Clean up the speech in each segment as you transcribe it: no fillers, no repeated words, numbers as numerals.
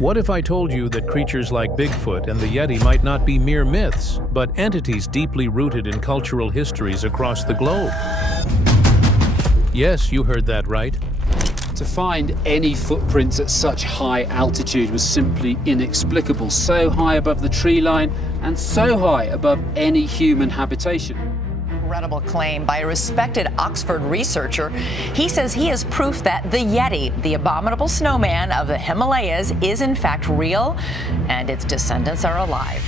What if I told you that creatures like Bigfoot and the Yeti might not be mere myths, but entities deeply rooted in cultural histories across the globe? Yes, you heard that right. To find any footprints at such high altitude was simply inexplicable, so high above the tree line and so high above any human habitation. Incredible claim by a respected Oxford researcher. He says he has proof that the Yeti, the abominable snowman of the Himalayas, is in fact real and its descendants are alive.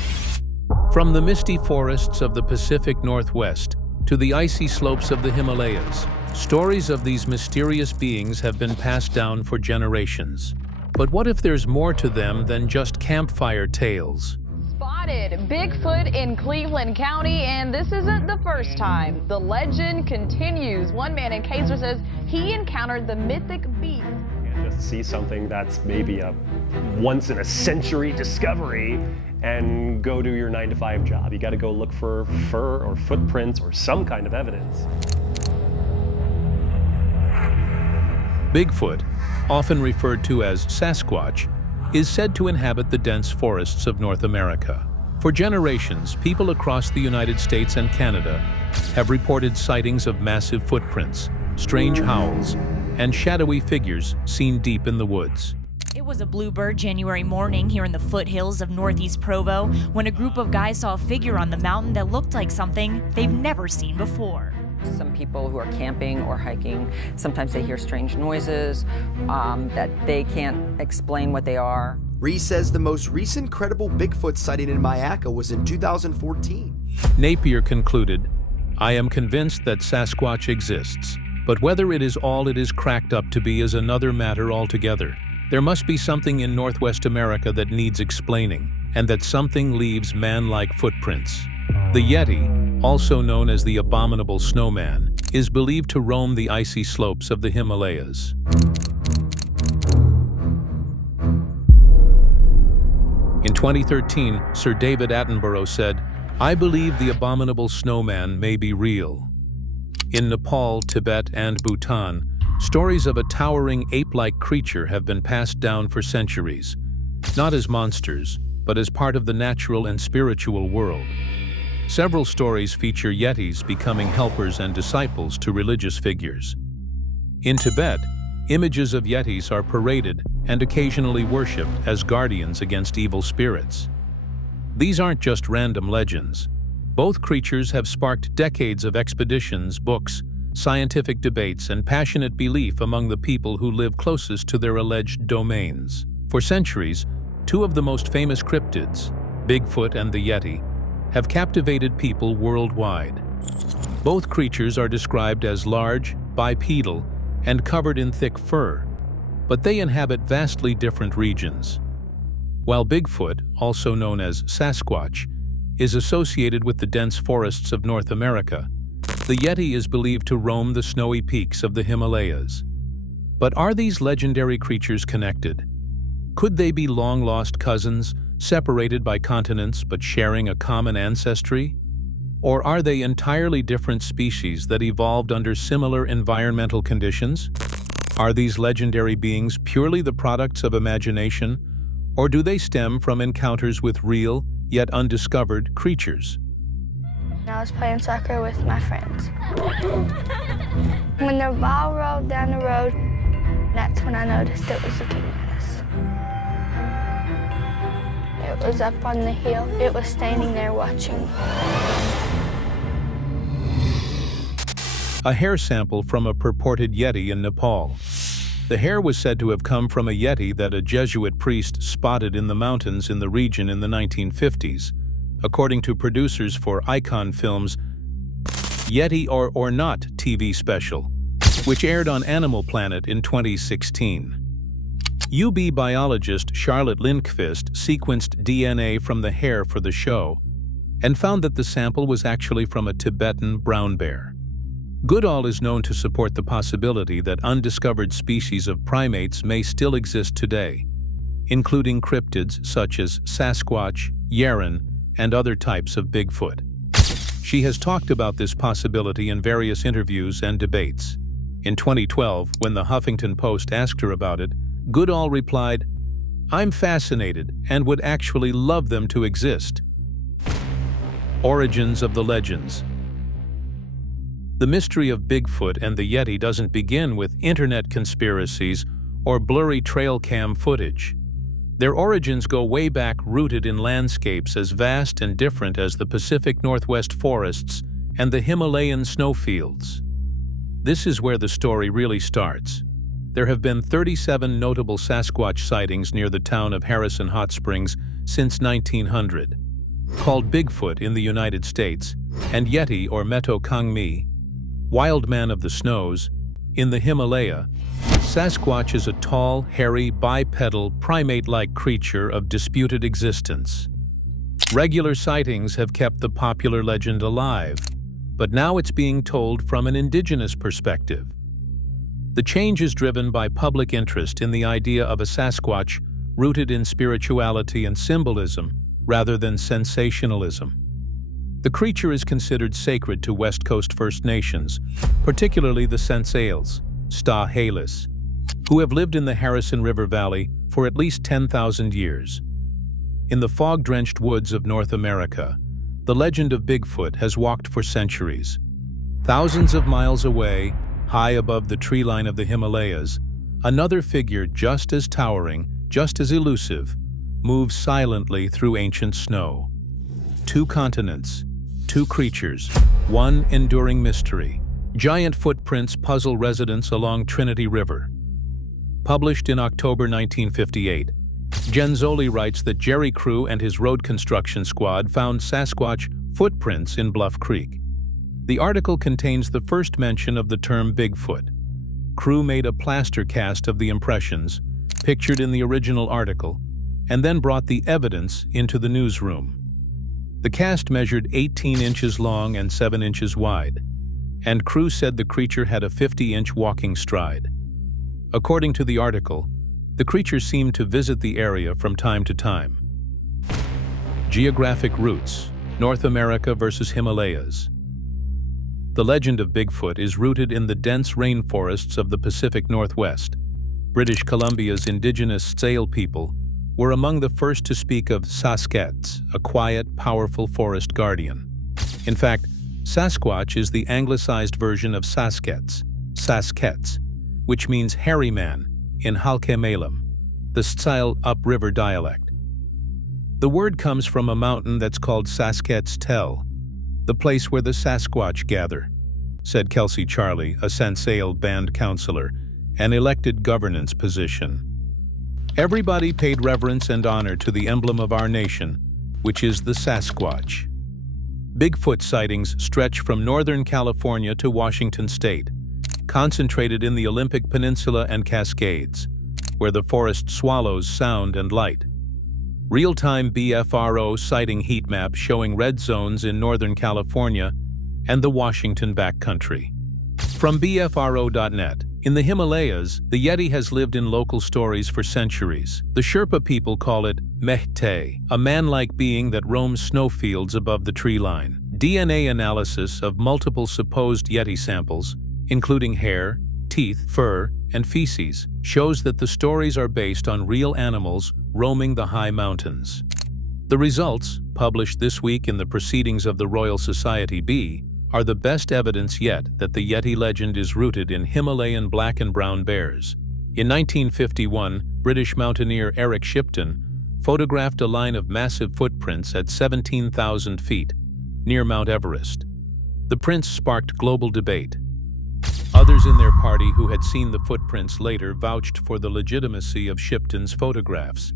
From the misty forests of the Pacific Northwest to the icy slopes of the Himalayas, stories of these mysterious beings have been passed down for generations. But what if there's more to them than just campfire tales? Spotted Bigfoot in Cleveland County, and this isn't the first time. The legend continues. One man in Kaiser says he encountered the mythic beast. And just see something that's maybe a once-in-a-century discovery and go do your 9-to-5 job. You got to go look for fur or footprints or some kind of evidence. Bigfoot, often referred to as Sasquatch, is said to inhabit the dense forests of North America. For generations, people across the United States and Canada have reported sightings of massive footprints, strange howls, and shadowy figures seen deep in the woods. It was a bluebird January morning here in the foothills of Northeast Provo when a group of guys saw a figure on the mountain that looked like something they've never seen before. Some people who are camping or hiking, sometimes they hear strange noises that they can't explain what they are. Reese says the most recent credible Bigfoot sighting in Myakka was in 2014. Napier concluded, "I am convinced that Sasquatch exists, but whether it is all it is cracked up to be is another matter altogether. There must be something in Northwest America that needs explaining, and that something leaves man-like footprints." The Yeti, also known as the abominable snowman, is believed to roam the icy slopes of the Himalayas. In 2013, Sir David Attenborough said, "I believe the abominable snowman may be real." In Nepal, Tibet, and Bhutan, stories of a towering ape-like creature have been passed down for centuries, not as monsters, but as part of the natural and spiritual world. Several stories feature Yetis becoming helpers and disciples to religious figures. In Tibet, images of Yetis are paraded and occasionally worshipped as guardians against evil spirits. These aren't just random legends. Both creatures have sparked decades of expeditions, books, scientific debates, and passionate belief among the people who live closest to their alleged domains. For centuries, two of the most famous cryptids, Bigfoot and the Yeti, have captivated people worldwide. Both creatures are described as large, bipedal, and covered in thick fur, but they inhabit vastly different regions. While Bigfoot, also known as Sasquatch, is associated with the dense forests of North America, the Yeti is believed to roam the snowy peaks of the Himalayas. But are these legendary creatures connected? Could they be long-lost cousins, separated by continents but sharing a common ancestry? Or are they entirely different species that evolved under similar environmental conditions? Are these legendary beings purely the products of imagination, or do they stem from encounters with real, yet undiscovered creatures? I was playing soccer with my friends. When the ball rolled down the road, that's when I noticed it was looking at us. It was up on the hill. It was standing there watching. A hair sample from a purported Yeti in Nepal. The hair was said to have come from a Yeti that a Jesuit priest spotted in the mountains in the region in the 1950s, according to producers for Icon Films' Yeti or Not TV special, which aired on Animal Planet in 2016. UB biologist Charlotte Lindqvist sequenced DNA from the hair for the show and found that the sample was actually from a Tibetan brown bear. Goodall is known to support the possibility that undiscovered species of primates may still exist today, including cryptids such as Sasquatch, Yeren, and other types of Bigfoot. She has talked about this possibility in various interviews and debates. In 2012, when the Huffington Post asked her about it, Goodall replied, I'm fascinated and would actually love them to exist. Origins of the legends. The mystery of Bigfoot and the Yeti doesn't begin with internet conspiracies or blurry trail cam footage. Their origins go way back, rooted in landscapes as vast and different as the Pacific Northwest forests and the Himalayan snowfields. This is where the story really starts. There have been 37 notable Sasquatch sightings near the town of Harrison Hot Springs since 1900. Called Bigfoot in the United States, and Yeti or Meto Kangmi, wild man of the snows, in the Himalaya, Sasquatch is a tall, hairy, bipedal, primate-like creature of disputed existence. Regular sightings have kept the popular legend alive, but now it's being told from an indigenous perspective. The change is driven by public interest in the idea of a Sasquatch rooted in spirituality and symbolism rather than sensationalism. The creature is considered sacred to West Coast First Nations, particularly the Sensales, Stahalis, who have lived in the Harrison River Valley for at least 10,000 years. In the fog-drenched woods of North America, the legend of Bigfoot has walked for centuries. Thousands of miles away, high above the tree line of the Himalayas, another figure just as towering, just as elusive, moves silently through ancient snow. Two continents, two creatures, one enduring mystery. Giant footprints puzzle residents along Trinity River. Published in October 1958, Genzoli writes that Jerry Crew and his road construction squad found Sasquatch footprints in Bluff Creek. The article contains the first mention of the term Bigfoot. Crew made a plaster cast of the impressions, pictured in the original article, and then brought the evidence into the newsroom. The cast measured 18 inches long and 7 inches wide, and Crew said the creature had a 50-inch walking stride. According to the article, the creature seemed to visit the area from time to time. Geographic Roots, North America versus Himalayas. The legend of Bigfoot is rooted in the dense rainforests of the Pacific Northwest. British Columbia's indigenous Sale people were among the first to speak of Sasquatch, a quiet, powerful forest guardian. In fact, Sasquatch is the anglicized version of Saskets, which means hairy man in Halkemalam, the style upriver dialect. The word comes from a mountain that's called Saskets Tell, the place where the Sasquatch gather, said Kelsey Charlie, a Sansale band counselor, an elected governance position. Everybody paid reverence and honor to the emblem of our nation, which is the Sasquatch. Bigfoot sightings stretch from Northern California to Washington state, concentrated in the Olympic Peninsula and Cascades, where the forest swallows sound and light. Real-time BFRO sighting heat maps showing red zones in Northern California and the Washington backcountry. From BFRO.net, in the Himalayas, the Yeti has lived in local stories for centuries. The Sherpa people call it Mehte, a man-like being that roams snowfields above the tree line. DNA analysis of multiple supposed Yeti samples, including hair, teeth, fur, and feces, shows that the stories are based on real animals roaming the high mountains. The results, published this week in the Proceedings of the Royal Society B, are the best evidence yet that the Yeti legend is rooted in Himalayan black and brown bears. In 1951, British mountaineer Eric Shipton photographed a line of massive footprints at 17,000 feet, near Mount Everest. The prints sparked global debate. Others in their party who had seen the footprints later vouched for the legitimacy of Shipton's photographs,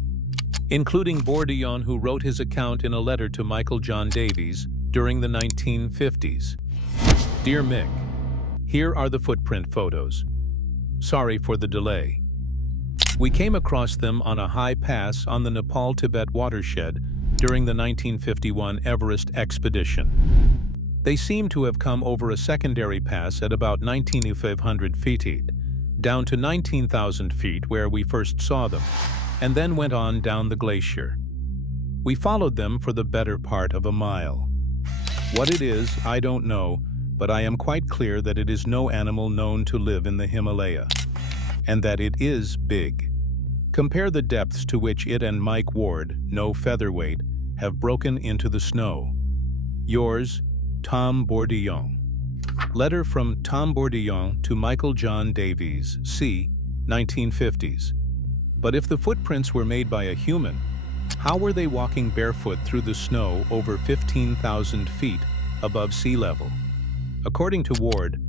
including Bourdillon, who wrote his account in a letter to Michael John Davies during the 1950s. Dear Mick, here are the footprint photos. Sorry for the delay. We came across them on a high pass on the Nepal-Tibet watershed during the 1951 Everest expedition. They seem to have come over a secondary pass at about 19,500 feet, down to 19,000 feet where we first saw them, and then went on down the glacier. We followed them for the better part of a mile. What it is, I don't know, but I am quite clear that it is no animal known to live in the Himalaya, and that it is big. Compare the depths to which it and Mike Ward, no featherweight, have broken into the snow. Yours, Tom Bourdillon. Letter from Tom Bourdillon to Michael John Davies, c. 1950s. But if the footprints were made by a human, how were they walking barefoot through the snow over 15,000 feet above sea level? According to Ward,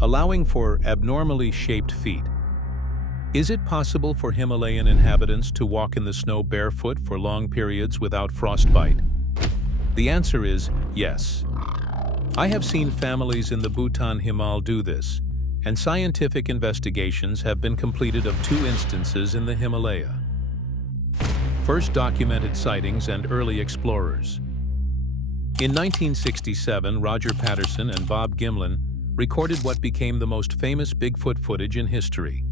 allowing for abnormally shaped feet, is it possible for Himalayan inhabitants to walk in the snow barefoot for long periods without frostbite? The answer is yes. I have seen families in the Bhutan Himal do this, and scientific investigations have been completed of 2 instances in the Himalaya. First documented sightings and early explorers. In 1967, Roger Patterson and Bob Gimlin recorded what became the most famous Bigfoot footage in history,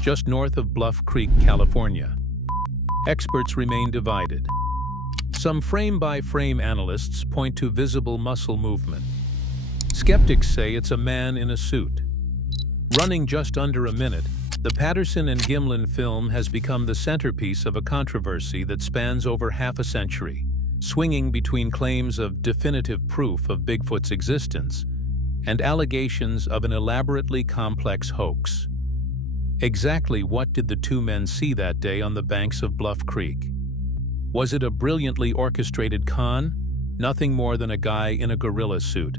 just north of Bluff Creek, California. Experts remain divided. Some frame-by-frame analysts point to visible muscle movement. Skeptics say it's a man in a suit. Running just under a minute, the Patterson and Gimlin film has become the centerpiece of a controversy that spans over half a century, swinging between claims of definitive proof of Bigfoot's existence and allegations of an elaborately complex hoax. Exactly what did the 2 men see that day on the banks of Bluff Creek? Was it a brilliantly orchestrated con? Nothing more than a guy in a gorilla suit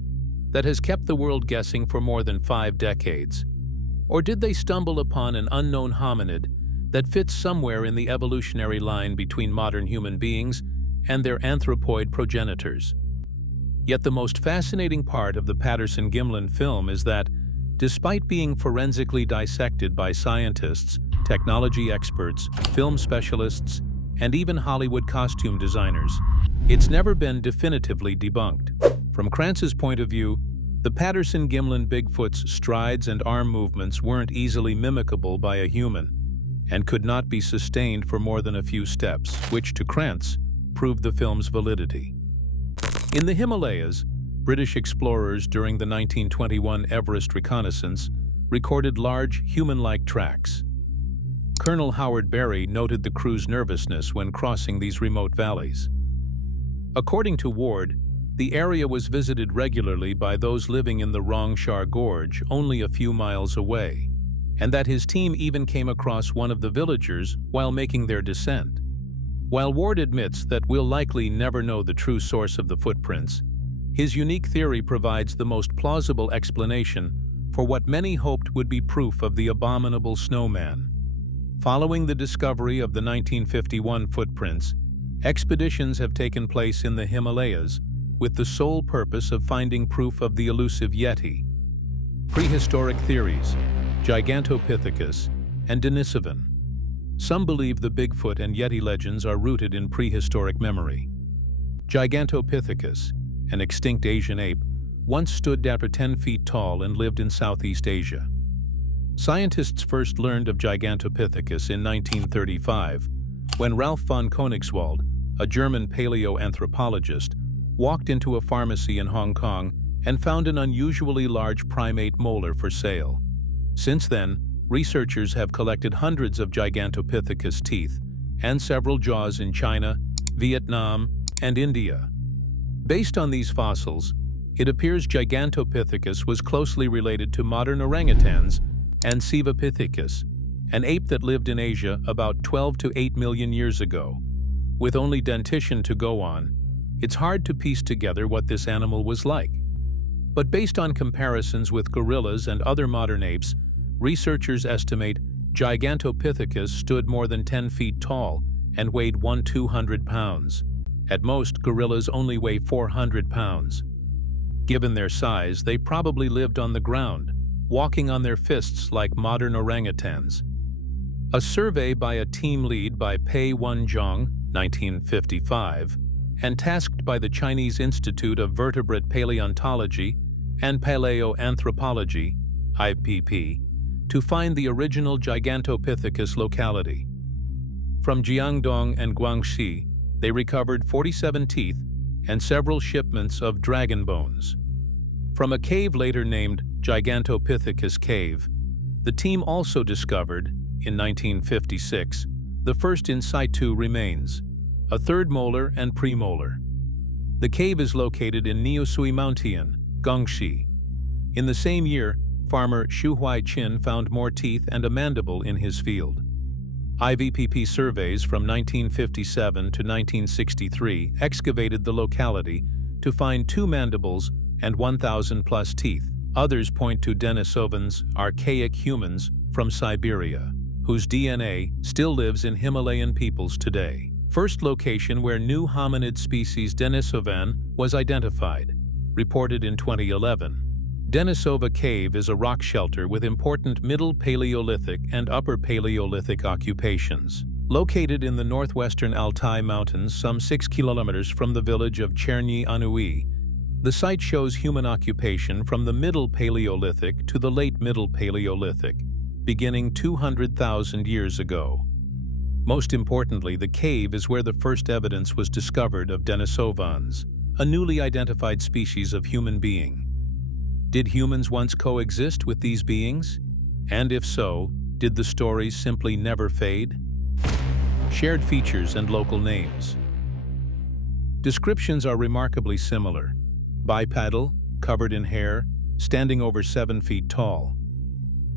that has kept the world guessing for more than 5 decades? Or did they stumble upon an unknown hominid that fits somewhere in the evolutionary line between modern human beings and their anthropoid progenitors? Yet the most fascinating part of the Patterson-Gimlin film is that, despite being forensically dissected by scientists, technology experts, film specialists, and even Hollywood costume designers, it's never been definitively debunked. From Kranz's point of view, the Patterson-Gimlin Bigfoot's strides and arm movements weren't easily mimicable by a human and could not be sustained for more than a few steps, which, to Krantz, proved the film's validity. In the Himalayas, British explorers during the 1921 Everest reconnaissance recorded large, human-like tracks. Colonel Howard Berry noted the crew's nervousness when crossing these remote valleys. According to Ward, the area was visited regularly by those living in the Rongshar Gorge only a few miles away, and that his team even came across one of the villagers while making their descent. While Ward admits that we'll likely never know the true source of the footprints, his unique theory provides the most plausible explanation for what many hoped would be proof of the abominable snowman. Following the discovery of the 1951 footprints, expeditions have taken place in the Himalayas with the sole purpose of finding proof of the elusive Yeti. Prehistoric theories, Gigantopithecus, and Denisovan. Some believe the Bigfoot and Yeti legends are rooted in prehistoric memory. Gigantopithecus, an extinct Asian ape, once stood over 10 feet tall and lived in Southeast Asia. Scientists first learned of Gigantopithecus in 1935, when Ralph von Koenigswald, a German paleoanthropologist, walked into a pharmacy in Hong Kong and found an unusually large primate molar for sale. Since then, researchers have collected hundreds of Gigantopithecus teeth and several jaws in China, Vietnam, and India. Based on these fossils, it appears Gigantopithecus was closely related to modern orangutans and Sivapithecus, an ape that lived in Asia about 12 to 8 million years ago. With only dentition to go on, it's hard to piece together what this animal was like. But based on comparisons with gorillas and other modern apes, researchers estimate Gigantopithecus stood more than 10 feet tall and weighed 200 pounds. At most, gorillas only weigh 400 pounds. Given their size, they probably lived on the ground, walking on their fists like modern orangutans. A survey by a team led by Pei Wenzhong, 1955, and tasked by the Chinese Institute of Vertebrate Paleontology and Paleoanthropology, IPP, to find the original Gigantopithecus locality. From Jiangdong and Guangxi, they recovered 47 teeth and several shipments of dragon bones. From a cave later named Gigantopithecus Cave, the team also discovered, in 1956, The first in situ remains, a third molar and premolar. The cave is located in Niusui Mountain, Gongxi. In the same year, farmer Xu Huai-chin found more teeth and a mandible in his field. IVPP surveys from 1957 to 1963 excavated the locality to find 2 mandibles and 1,000+ teeth. Others point to Denisovans, archaic humans from Siberia, whose DNA still lives in Himalayan peoples today. First location where new hominid species Denisovan was identified, reported in 2011. Denisova Cave is a rock shelter with important Middle Paleolithic and Upper Paleolithic occupations. Located in the northwestern Altai Mountains, some 6 kilometers from the village of Cherny Anui, the site shows human occupation from the Middle Paleolithic to the Late Middle Paleolithic, beginning 200,000 years ago. Most importantly, the cave is where the first evidence was discovered of Denisovans, a newly identified species of human being. Did humans once coexist with these beings? And if so, did the stories simply never fade? Shared features and local names. Descriptions are remarkably similar. Bipedal, covered in hair, standing over 7 feet tall.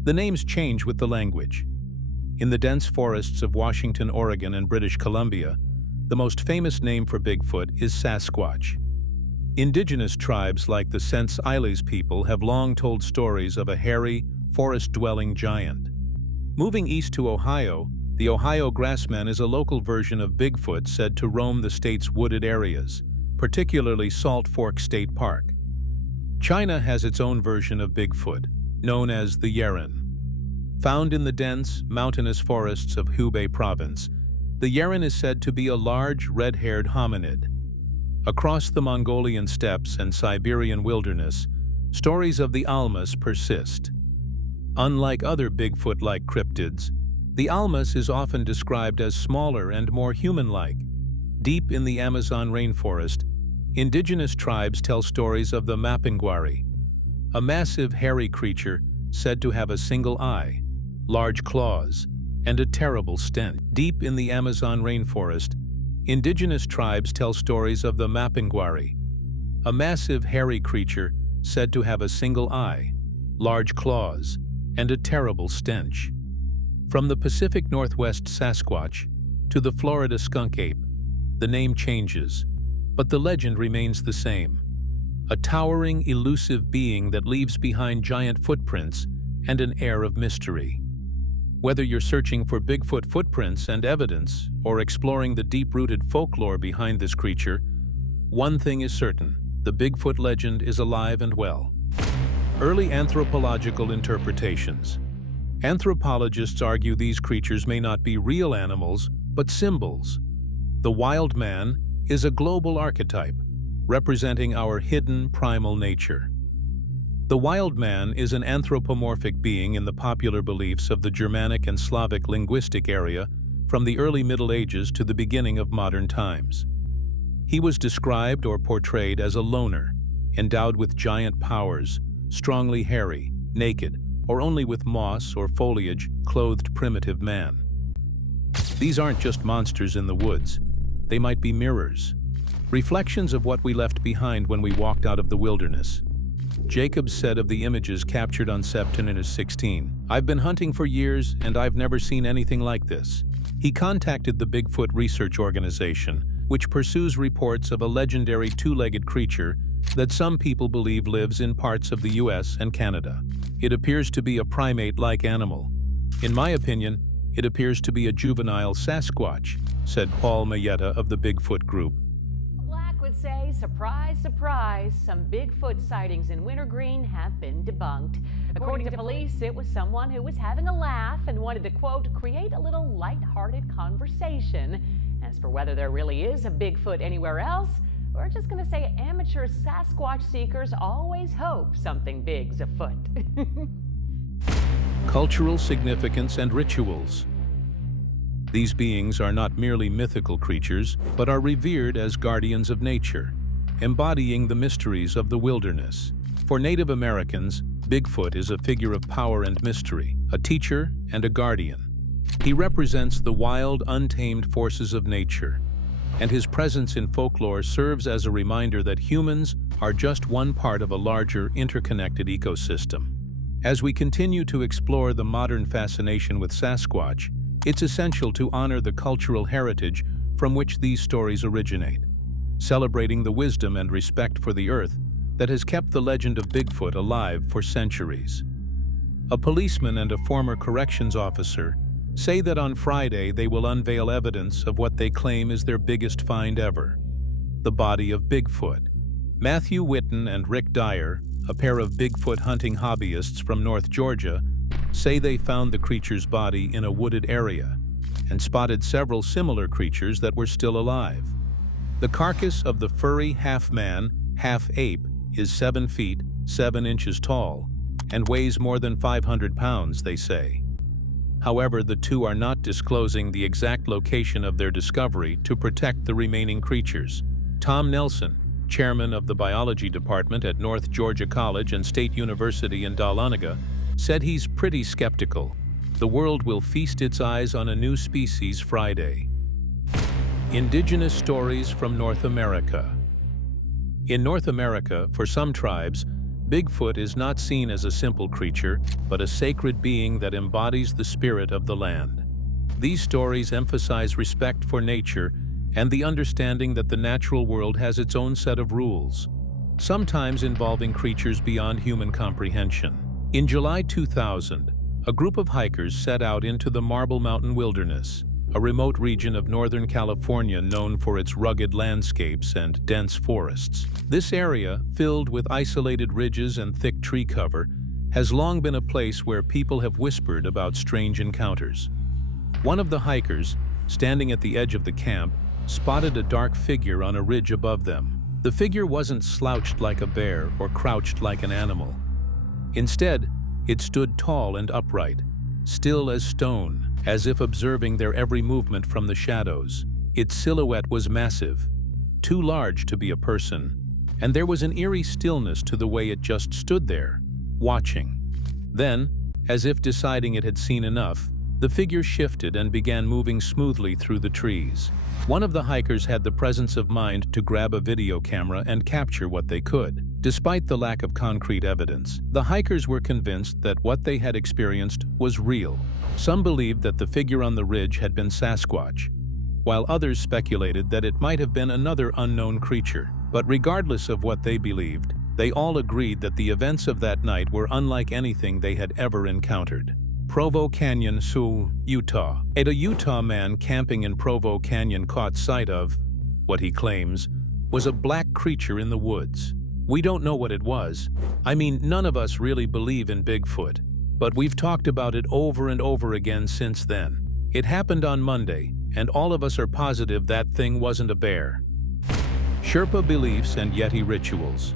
The names change with the language. In the dense forests of Washington, Oregon, and British Columbia, the most famous name for Bigfoot is Sasquatch. Indigenous tribes like the Sense Isles people have long told stories of a hairy, forest-dwelling giant. Moving east to Ohio, the Ohio grassman is a local version of Bigfoot said to roam the state's wooded areas, particularly Salt Fork State Park. China has its own version of Bigfoot, known as the Yeren. Found in the dense, mountainous forests of Hubei province, the Yeren is said to be a large, red-haired hominid. Across the Mongolian steppes and Siberian wilderness, stories of the Almas persist. Unlike other Bigfoot-like cryptids, the Almas is often described as smaller and more human-like. Deep in the Amazon rainforest, indigenous tribes tell stories of the Mapinguari, a massive hairy creature said to have a single eye, large claws, and a terrible stench. Deep in the Amazon rainforest, indigenous tribes tell stories of the Mapinguari, a massive hairy creature said to have a single eye, large claws, and a terrible stench. From the Pacific Northwest Sasquatch to the Florida skunk ape, the name changes, but the legend remains the same. A towering, elusive being that leaves behind giant footprints and an air of mystery. Whether you're searching for Bigfoot footprints and evidence or exploring the deep-rooted folklore behind this creature, one thing is certain: the Bigfoot legend is alive and well. Early anthropological interpretations. Anthropologists argue these creatures may not be real animals, but symbols. The wild man is a global archetype, representing our hidden primal nature. The wild man is an anthropomorphic being in the popular beliefs of the Germanic and Slavic linguistic area from the early Middle Ages to the beginning of modern times. He was described or portrayed as a loner, endowed with giant powers, strongly hairy, naked, or only with moss or foliage clothed primitive man. These aren't just monsters in the woods. They might be mirrors, reflections of what we left behind when we walked out of the wilderness. Jacobs said of the images captured on September 16, "I've been hunting for years and I've never seen anything like this." He contacted the Bigfoot Research Organization, which pursues reports of a legendary two-legged creature that some people believe lives in parts of the US and Canada. It appears to be a primate-like animal. In my opinion, it appears to be a juvenile Sasquatch, said Paul Mayetta of the Bigfoot Group. Black would say, surprise, surprise, some Bigfoot sightings in Wintergreen have been debunked. According to police, it was someone who was having a laugh and wanted to, quote, create a little lighthearted conversation. As for whether there really is a Bigfoot anywhere else, we're just going to say amateur Sasquatch seekers always hope something big's afoot. Cultural significance and rituals. These beings are not merely mythical creatures, but are revered as guardians of nature, embodying the mysteries of the wilderness. For Native Americans, Bigfoot is a figure of power and mystery, a teacher and a guardian. He represents the wild, untamed forces of nature, and his presence in folklore serves as a reminder that humans are just one part of a larger, interconnected ecosystem. As we continue to explore the modern fascination with Sasquatch, it's essential to honor the cultural heritage from which these stories originate, celebrating the wisdom and respect for the earth that has kept the legend of Bigfoot alive for centuries. A policeman and a former corrections officer say that on Friday they will unveil evidence of what they claim is their biggest find ever: the body of Bigfoot. Matthew Whitten and Rick Dyer, a pair of Bigfoot hunting hobbyists from North Georgia, say they found the creature's body in a wooded area and spotted several similar creatures that were still alive. The carcass of the furry half-man, half-ape is 7 feet, 7 inches tall and weighs more than 500 pounds, they say. However, the two are not disclosing the exact location of their discovery to protect the remaining creatures. Tom Nelson, chairman of the biology department at North Georgia College and State University in Dahlonega, said he's pretty skeptical. The world will feast its eyes on a new species Friday. Indigenous stories from North America. In North America, for some tribes, Bigfoot is not seen as a simple creature, but a sacred being that embodies the spirit of the land. These stories emphasize respect for nature and the understanding that the natural world has its own set of rules, sometimes involving creatures beyond human comprehension. In July 2000, a group of hikers set out into the Marble Mountain Wilderness, a remote region of Northern California known for its rugged landscapes and dense forests. This area, filled with isolated ridges and thick tree cover, has long been a place where people have whispered about strange encounters. One of the hikers, standing at the edge of the camp, spotted a dark figure on a ridge above them. The figure wasn't slouched like a bear or crouched like an animal. Instead, it stood tall and upright, still as stone, as if observing their every movement from the shadows. Its silhouette was massive, too large to be a person, and there was an eerie stillness to the way it just stood there, watching. Then, as if deciding it had seen enough, the figure shifted and began moving smoothly through the trees. One of the hikers had the presence of mind to grab a video camera and capture what they could. Despite the lack of concrete evidence, the hikers were convinced that what they had experienced was real. Some believed that the figure on the ridge had been Sasquatch, while others speculated that it might have been another unknown creature. But regardless of what they believed, they all agreed that the events of that night were unlike anything they had ever encountered. Provo Canyon, Sioux, Utah. A Utah man camping in Provo Canyon caught sight of what he claims was a black creature in the woods. We don't know what it was. I mean, none of us really believe in Bigfoot, but we've talked about it over and over again since then. It happened on Monday, and all of us are positive that thing wasn't a bear. Sherpa beliefs and Yeti rituals.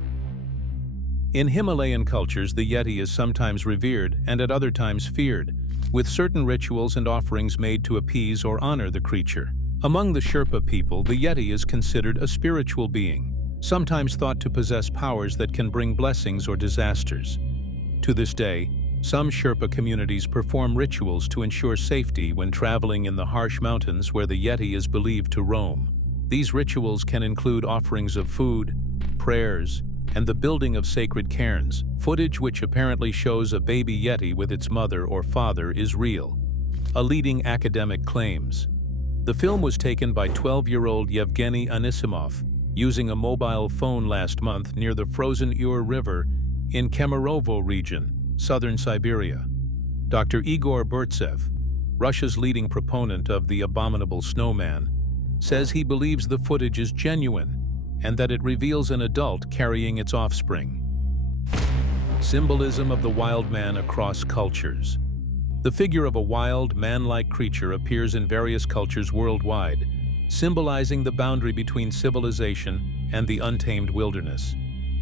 In Himalayan cultures, the Yeti is sometimes revered and at other times feared, with certain rituals and offerings made to appease or honor the creature. Among the Sherpa people, the Yeti is considered a spiritual being, sometimes thought to possess powers that can bring blessings or disasters. To this day, some Sherpa communities perform rituals to ensure safety when traveling in the harsh mountains where the Yeti is believed to roam. These rituals can include offerings of food, prayers, and the building of sacred cairns. Footage which apparently shows a baby Yeti with its mother or father is real, a leading academic claims. The film was taken by 12-year-old Yevgeny Anisimov using a mobile phone last month near the frozen Ur River in Kemerovo region, southern Siberia. Dr. Igor Burtsev, Russia's leading proponent of the abominable snowman, says he believes the footage is genuine and that it reveals an adult carrying its offspring. Symbolism of the wild man across cultures. The figure of a wild, man-like creature appears in various cultures worldwide, symbolizing the boundary between civilization and the untamed wilderness.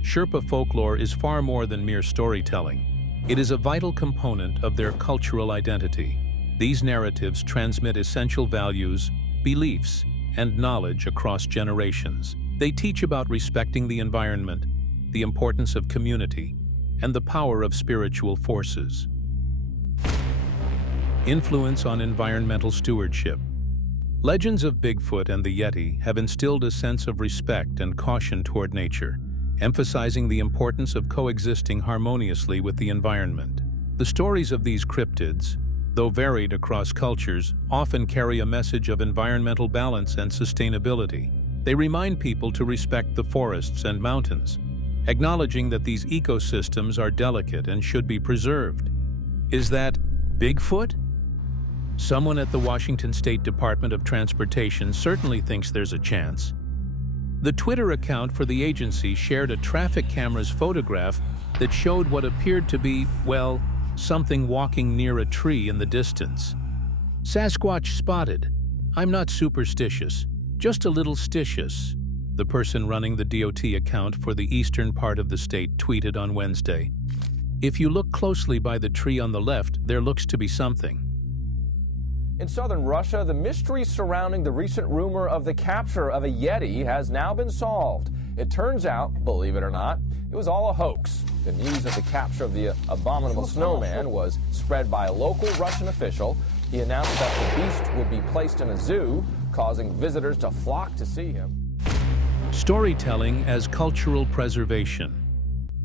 Sherpa folklore is far more than mere storytelling. It is a vital component of their cultural identity. These narratives transmit essential values, beliefs, and knowledge across generations. They teach about respecting the environment, the importance of community, and the power of spiritual forces. Influence on environmental stewardship. Legends of Bigfoot and the Yeti have instilled a sense of respect and caution toward nature, emphasizing the importance of coexisting harmoniously with the environment. The stories of these cryptids, though varied across cultures, often carry a message of environmental balance and sustainability. They remind people to respect the forests and mountains, acknowledging that these ecosystems are delicate and should be preserved. Is that Bigfoot? Someone at the Washington State Department of Transportation certainly thinks there's a chance. The Twitter account for the agency shared a traffic camera's photograph that showed what appeared to be, well, something walking near a tree in the distance. Sasquatch spotted. I'm not superstitious, just a little stitious, the person running the DOT account for the eastern part of the state tweeted on Wednesday. If you look closely by the tree on the left, there looks to be something. In southern Russia, the mystery surrounding the recent rumor of the capture of a Yeti has now been solved. It turns out, believe it or not, it was all a hoax. The news of the capture of the abominable snowman was spread by a local Russian official. He announced that the beast would be placed in a zoo, causing visitors to flock to see him. Storytelling as cultural preservation.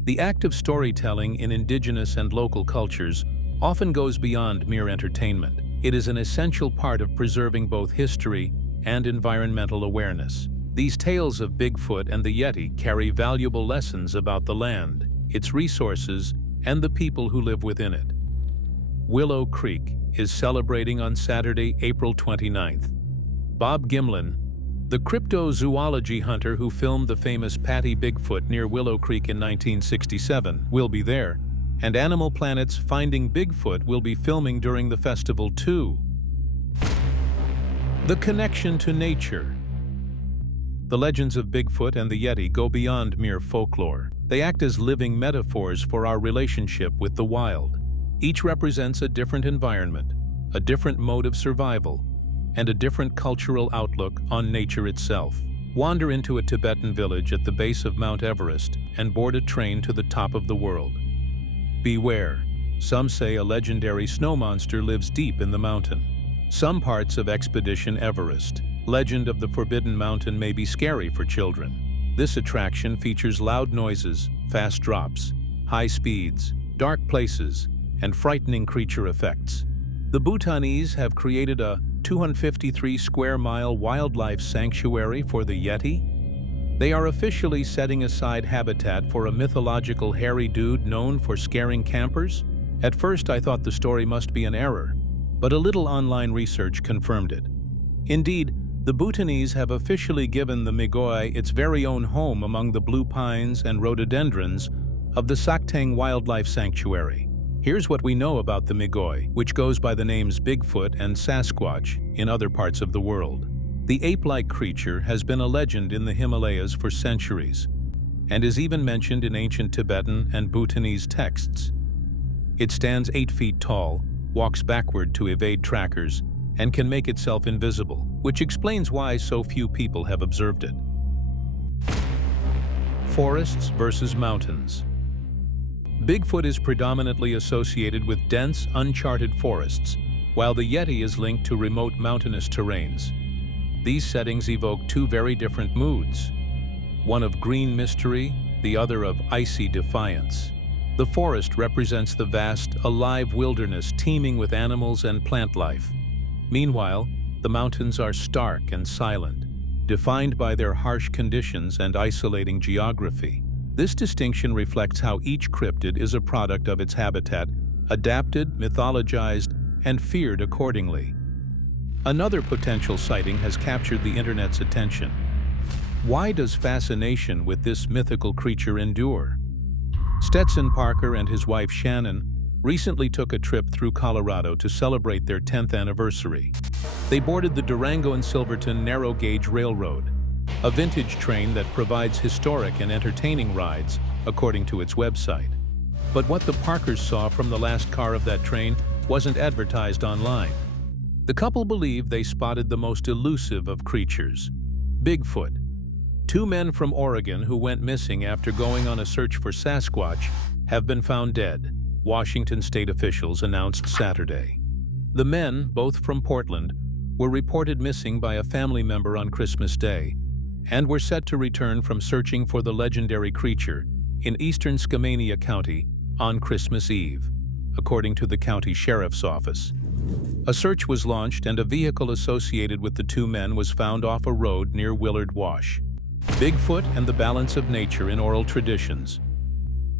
The act of storytelling in indigenous and local cultures often goes beyond mere entertainment. It is an essential part of preserving both history and environmental awareness. These tales of Bigfoot and the Yeti carry valuable lessons about the land, its resources, and the people who live within it. Willow Creek is celebrating on Saturday, April 29th. Bob Gimlin, the cryptozoology hunter who filmed the famous Patty Bigfoot near Willow Creek in 1967, will be there, and Animal Planet's Finding Bigfoot will be filming during the festival too. The connection to nature. The legends of Bigfoot and the Yeti go beyond mere folklore. They act as living metaphors for our relationship with the wild. Each represents a different environment, a different mode of survival, and a different cultural outlook on nature itself. Wander into a Tibetan village at the base of Mount Everest and board a train to the top of the world. Beware. Some say a legendary snow monster lives deep in the mountain. Some parts of Expedition Everest, Legend of the Forbidden Mountain, may be scary for children. This attraction features loud noises, fast drops, high speeds, dark places, and frightening creature effects. The Bhutanese have created a 253-square-mile wildlife sanctuary for the Yeti. They are officially setting aside habitat for a mythological hairy dude known for scaring campers. At first I thought the story must be an error, but a little online research confirmed it. Indeed, the Bhutanese have officially given the Migoi its very own home among the blue pines and rhododendrons of the Sakteng Wildlife Sanctuary. Here's what we know about the Migoi, which goes by the names Bigfoot and Sasquatch in other parts of the world. The ape-like creature has been a legend in the Himalayas for centuries, and is even mentioned in ancient Tibetan and Bhutanese texts. It stands 8 feet tall, walks backward to evade trackers, and can make itself invisible, which explains why so few people have observed it. Forests versus mountains. Bigfoot is predominantly associated with dense, uncharted forests, while the Yeti is linked to remote mountainous terrains. These settings evoke two very different moods, one of green mystery, the other of icy defiance. The forest represents the vast, alive wilderness teeming with animals and plant life. Meanwhile, the mountains are stark and silent, defined by their harsh conditions and isolating geography. This distinction reflects how each cryptid is a product of its habitat, adapted, mythologized, and feared accordingly. Another potential sighting has captured the internet's attention. Why does fascination with this mythical creature endure? Stetson Parker and his wife Shannon recently took a trip through Colorado to celebrate their 10th anniversary. They boarded the Durango and Silverton Narrow Gauge Railroad, a vintage train that provides historic and entertaining rides, according to its website. But what the Parkers saw from the last car of that train wasn't advertised online. The couple believe they spotted the most elusive of creatures, Bigfoot. Two men from Oregon who went missing after going on a search for Sasquatch have been found dead, Washington state officials announced Saturday. The men, both from Portland, were reported missing by a family member on Christmas Day and were set to return from searching for the legendary creature in eastern Skamania County on Christmas Eve, according to the county sheriff's office. A search was launched and a vehicle associated with the two men was found off a road near Willard Wash. Bigfoot and the balance of nature in oral traditions.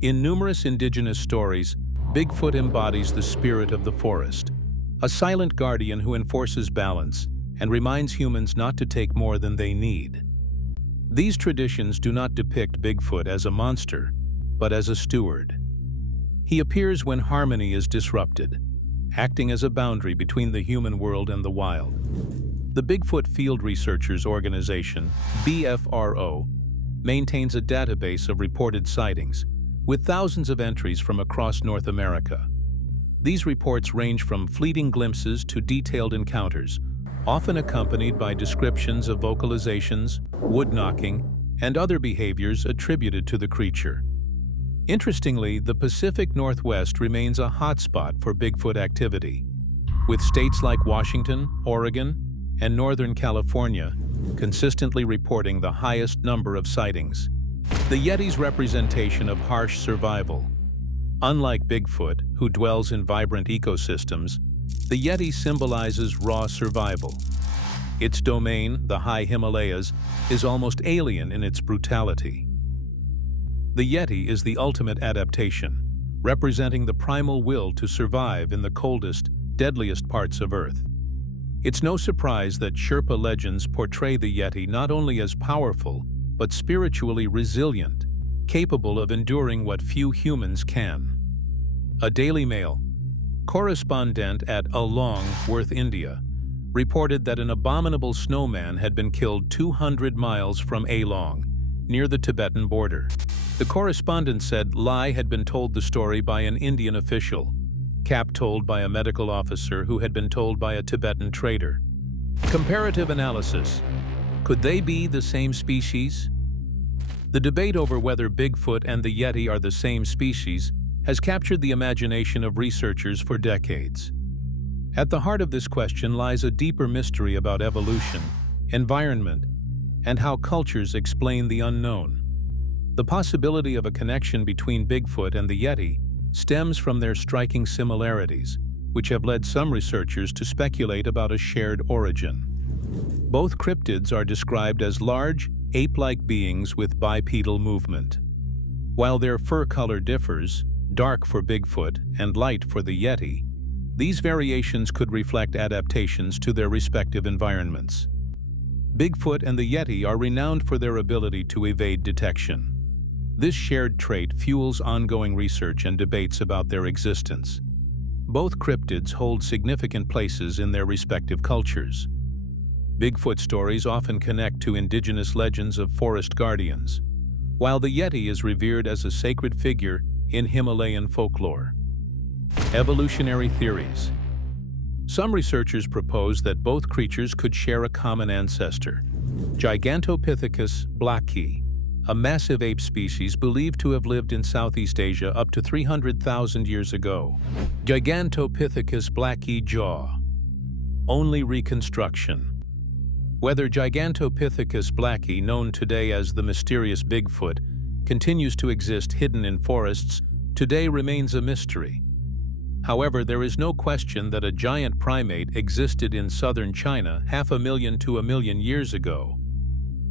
In numerous indigenous stories, Bigfoot embodies the spirit of the forest, a silent guardian who enforces balance and reminds humans not to take more than they need. These traditions do not depict Bigfoot as a monster, but as a steward. He appears when harmony is disrupted, acting as a boundary between the human world and the wild. The Bigfoot Field Researchers Organization, BFRO, maintains a database of reported sightings, with thousands of entries from across North America. These reports range from fleeting glimpses to detailed encounters, often accompanied by descriptions of vocalizations, wood-knocking, and other behaviors attributed to the creature. Interestingly, the Pacific Northwest remains a hotspot for Bigfoot activity, with states like Washington, Oregon, and Northern California consistently reporting the highest number of sightings. The Yeti's representation of harsh survival. Unlike Bigfoot, who dwells in vibrant ecosystems, the Yeti symbolizes raw survival. Its domain, the high Himalayas, is almost alien in its brutality. The Yeti is the ultimate adaptation, representing the primal will to survive in the coldest, deadliest parts of Earth. It's no surprise that Sherpa legends portray the Yeti not only as powerful, but spiritually resilient, capable of enduring what few humans can. A Daily Mail correspondent at Along, Worth, India, reported that an abominable snowman had been killed 200 miles from Along, near the Tibetan border. The correspondent said Lai had been told the story by an Indian official, Cap told by a medical officer who had been told by a Tibetan trader. Comparative Analysis. Could they be the same species? The debate over whether Bigfoot and the Yeti are the same species has captured the imagination of researchers for decades. At the heart of this question lies a deeper mystery about evolution, environment, and how cultures explain the unknown. The possibility of a connection between Bigfoot and the Yeti stems from their striking similarities, which have led some researchers to speculate about a shared origin. Both cryptids are described as large, ape-like beings with bipedal movement. While their fur color differs, dark for Bigfoot and light for the Yeti, these variations could reflect adaptations to their respective environments. Bigfoot and the Yeti are renowned for their ability to evade detection. This shared trait fuels ongoing research and debates about their existence. Both cryptids hold significant places in their respective cultures. Bigfoot stories often connect to indigenous legends of forest guardians, while the Yeti is revered as a sacred figure in Himalayan folklore. Evolutionary Theories. Some researchers propose that both creatures could share a common ancestor. Gigantopithecus blacki, a massive ape species believed to have lived in Southeast Asia up to 300,000 years ago. Gigantopithecus blacki jaw. Only reconstruction. Whether Gigantopithecus blacki, known today as the mysterious Bigfoot, continues to exist hidden in forests, today remains a mystery. However, there is no question that a giant primate existed in southern China 500,000 to 1 million years ago.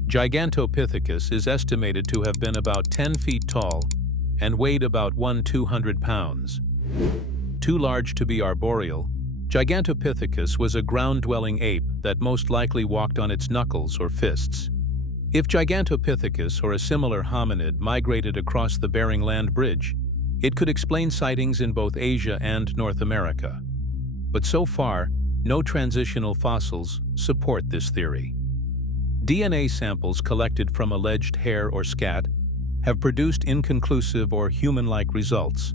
Gigantopithecus is estimated to have been about 10 feet tall and weighed about 200 pounds. Too large to be arboreal, Gigantopithecus was a ground-dwelling ape that most likely walked on its knuckles or fists. If Gigantopithecus or a similar hominid migrated across the Bering Land Bridge, it could explain sightings in both Asia and North America. But so far, no transitional fossils support this theory. DNA samples collected from alleged hair or scat have produced inconclusive or human-like results.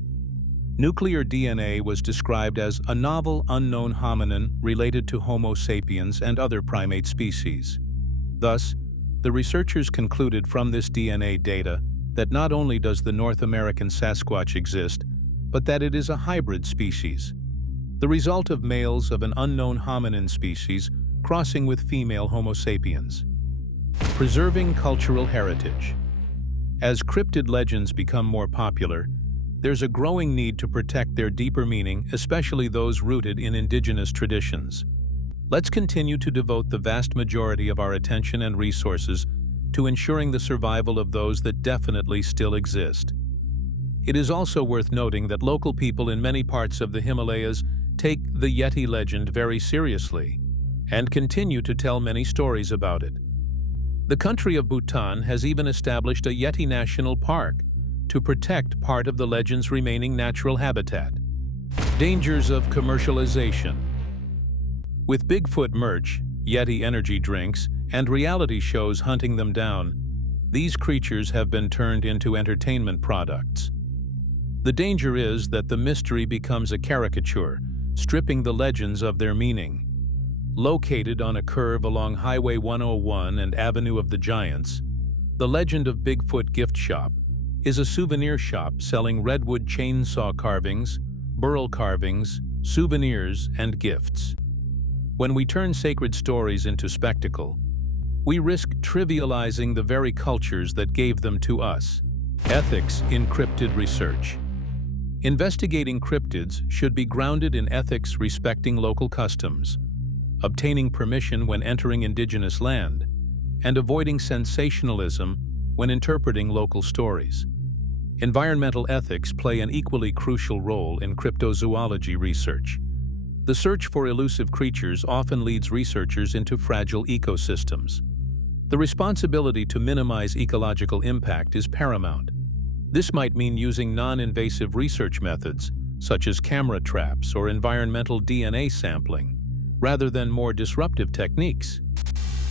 Nuclear DNA was described as a novel unknown hominin related to Homo sapiens and other primate species. Thus, the researchers concluded from this DNA data that not only does the North American Sasquatch exist, but that it is a hybrid species. the result of males of an unknown hominin species crossing with female Homo sapiens. Preserving cultural heritage. As cryptid legends become more popular, there's a growing need to protect their deeper meaning, especially those rooted in indigenous traditions. Let's continue to devote the vast majority of our attention and resources to ensuring the survival of those that definitely still exist. It is also worth noting that local people in many parts of the Himalayas take the Yeti legend very seriously and continue to tell many stories about it. The country of Bhutan has even established a Yeti National Park to protect part of the legend's remaining natural habitat. Dangers of commercialization. With Bigfoot merch, Yeti energy drinks, and reality shows hunting them down, these creatures have been turned into entertainment products. The danger is that the mystery becomes a caricature, stripping the legends of their meaning. Located on a curve along Highway 101 and Avenue of the Giants, the Legend of Bigfoot Gift Shop is a souvenir shop selling redwood chainsaw carvings, burl carvings, souvenirs, and gifts. When we turn sacred stories into spectacle, we risk trivializing the very cultures that gave them to us. Ethics in cryptid research. Investigating cryptids should be grounded in ethics respecting local customs, obtaining permission when entering indigenous land, and avoiding sensationalism when interpreting local stories. Environmental ethics play an equally crucial role in cryptozoology research. The search for elusive creatures often leads researchers into fragile ecosystems. The responsibility to minimize ecological impact is paramount. This might mean using non-invasive research methods, such as camera traps or environmental DNA sampling, rather than more disruptive techniques.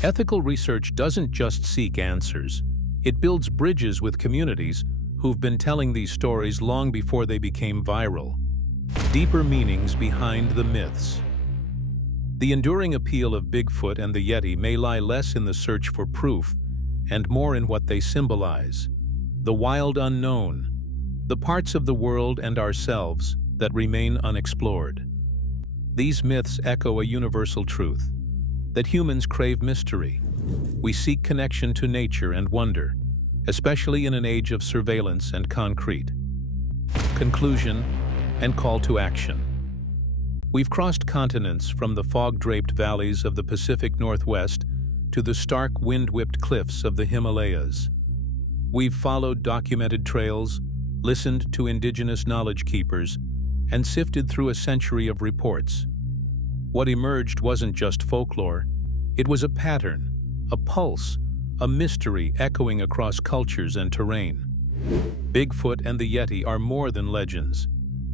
Ethical research doesn't just seek answers, it builds bridges with communities who've been telling these stories long before they became viral. Deeper meanings behind the myths. The enduring appeal of Bigfoot and the Yeti may lie less in the search for proof and more in what they symbolize. The wild unknown, the parts of the world and ourselves that remain unexplored. These myths echo a universal truth, that humans crave mystery. We seek connection to nature and wonder, especially in an age of surveillance and concrete. Conclusion and call to action. We've crossed continents from the fog-draped valleys of the Pacific Northwest to the stark wind-whipped cliffs of the Himalayas. We've followed documented trails, listened to indigenous knowledge keepers, and sifted through a century of reports. What emerged wasn't just folklore, it was a pattern, a pulse, a mystery echoing across cultures and terrain. Bigfoot and the Yeti are more than legends.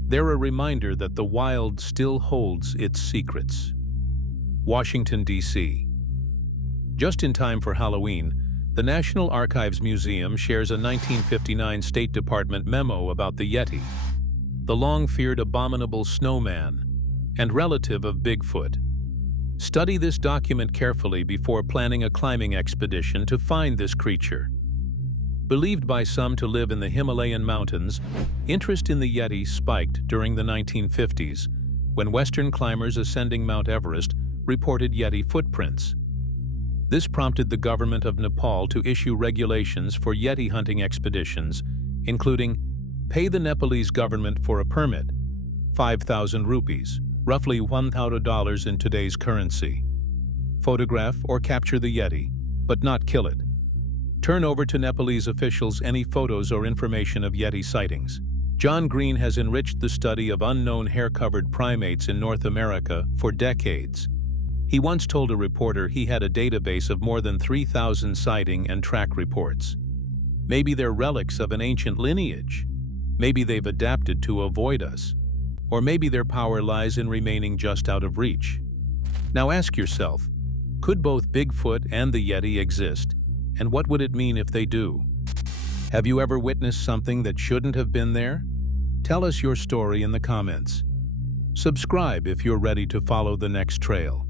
They're a reminder that the wild still holds its secrets. Washington, D.C. Just in time for Halloween, the National Archives Museum shares a 1959 State Department memo about the Yeti, the long-feared abominable snowman and relative of Bigfoot. Study this document carefully before planning a climbing expedition to find this creature. Believed by some to live in the Himalayan mountains, interest in the Yeti spiked during the 1950s, when Western climbers ascending Mount Everest reported Yeti footprints. This prompted the government of Nepal to issue regulations for Yeti hunting expeditions, including pay the Nepalese government for a permit, 5,000 rupees, roughly $1,000 in today's currency. Photograph or capture the Yeti, but not kill it. Turn over to Nepalese officials any photos or information of Yeti sightings. John Green has enriched the study of unknown hair-covered primates in North America for decades. He once told a reporter he had a database of more than 3,000 sighting and track reports. Maybe they're relics of an ancient lineage. Maybe they've adapted to avoid us. Or maybe their power lies in remaining just out of reach. Now ask yourself, could both Bigfoot and the Yeti exist? And what would it mean if they do? Have you ever witnessed something that shouldn't have been there? Tell us your story in the comments. Subscribe if you're ready to follow the next trail.